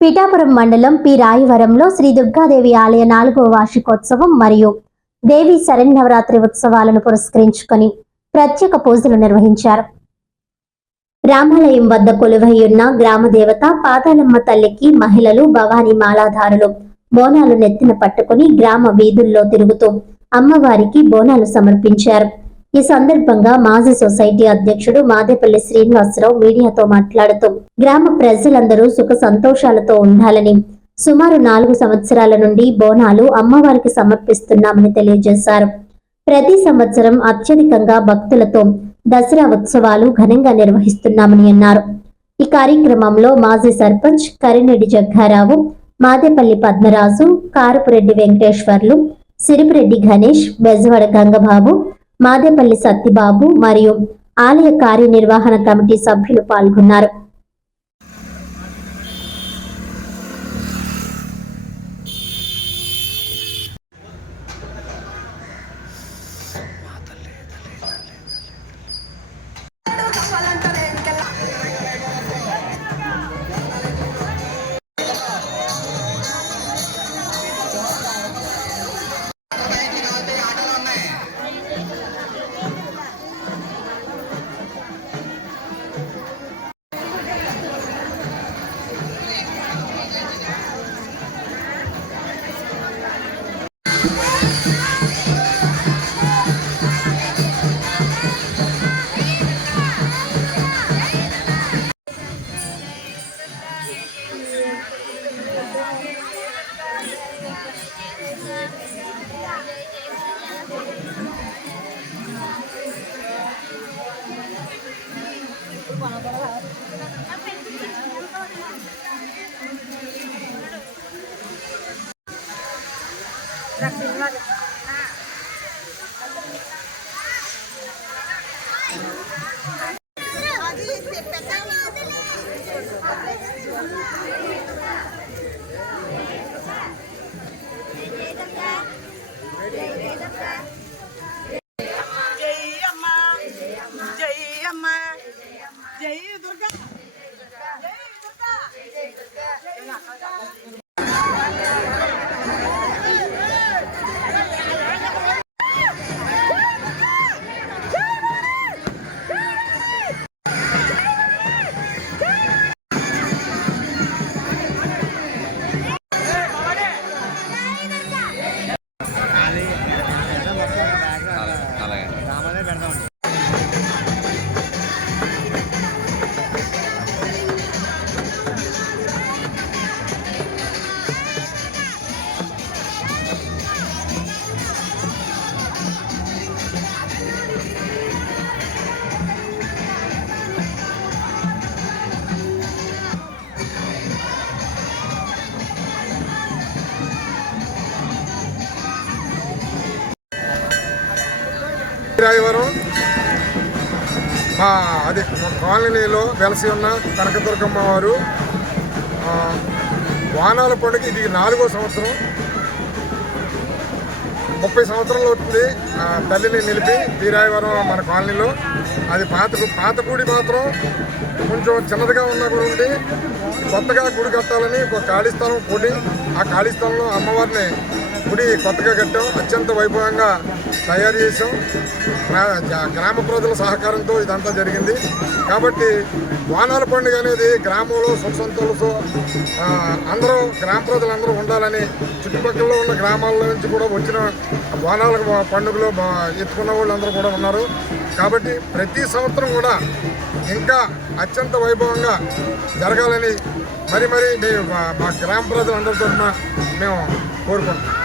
పిఠాపురం మండలం పి రాయవరంలో శ్రీ దుర్గాదేవి ఆలయ 4వ వార్షికోత్సవం మరియు దేవి శరన్నవరాత్రి ఉత్సవాలను పురస్కరించుకొని ప్రత్యేక పూజలు నిర్వహించారు. రామాలయం వద్ద కొలువైయున్న గ్రామ దేవత పాతాళమ్మ తల్లికి మహిళలు భవానీ మాలాధారులు బోనాలు నెత్తిన పట్టుకుని గ్రామ వీధుల్లో తిరుగుతూ అమ్మవారికి బోనాలు సమర్పించారు. ఈ సందర్భంగా మాజీ సొసైటీ అధ్యక్షుడు మాదేపల్లి శ్రీనివాసరావు మీడియాతో మాట్లాడుతూ గ్రామ ప్రజలందరూ సుఖ సంతోషాలతో ఉండాలని, సుమారు 4 సంవత్సరాల నుండి బోనాలు అమ్మవారికి సమర్పిస్తున్నామని తెలియజేశారు. ప్రతి సంవత్సరం అత్యధికంగా భక్తులతో దసరా ఉత్సవాలు ఘనంగా నిర్వహిస్తున్నామని అన్నారు. ఈ కార్యక్రమంలో మాజీ సర్పంచ్ కరినెడ్డి జగ్గారావు, మాదేపల్లి పద్మరాజు, కారపురెడ్డి వెంకటేశ్వర్లు, సిరిపిరెడ్డి గణేష్, బెజవాడ గంగబాబు, మాదేపల్లి సత్తిబాబు మరియు ఆలయ కార్యనిర్వహణ కమిటీ సభ్యులు పాల్గొన్నారు. జై దుర్గా రాయవరం అది కాలనీలో వెలసి ఉన్న కనకదుర్గమ్మ వారు వానాల పండుగ ఇది 4వ సంవత్సరం. 30 సంవత్సరాలు అవుతుంది తల్లిని నిలిపి వీరాయవరం మన కాలనీలో. అది పాత గుడి మాత్రం కొంచెం చిన్నదిగా ఉన్నా కూడా ఉండి కొత్తగా గుడి కట్టాలని ఒక ఖాళీ స్థలం కొడి ఆ ఖాళీ స్థలంలో అమ్మవారిని గుడి కొత్తగా కట్టాం. అత్యంత వైభవంగా తయారు చేసాం. గ్రామ ప్రజల సహకారంతో ఇదంతా జరిగింది. కాబట్టి వానాల పండుగ అనేది గ్రామంలో సుఖ సంతోషంతో అందరూ గ్రామ ప్రజలందరూ ఉండాలని చుట్టుపక్కల ఉన్న గ్రామాల నుంచి కూడా వచ్చిన వానాల పండుగలో ఎత్తుకున్న వాళ్ళందరూ కూడా ఉన్నారు. కాబట్టి ప్రతి సంవత్సరం కూడా ఇంకా అత్యంత వైభవంగా జరగాలని మరి మా గ్రామ ప్రజలందరితో మేము కోరుకుంటున్నాం.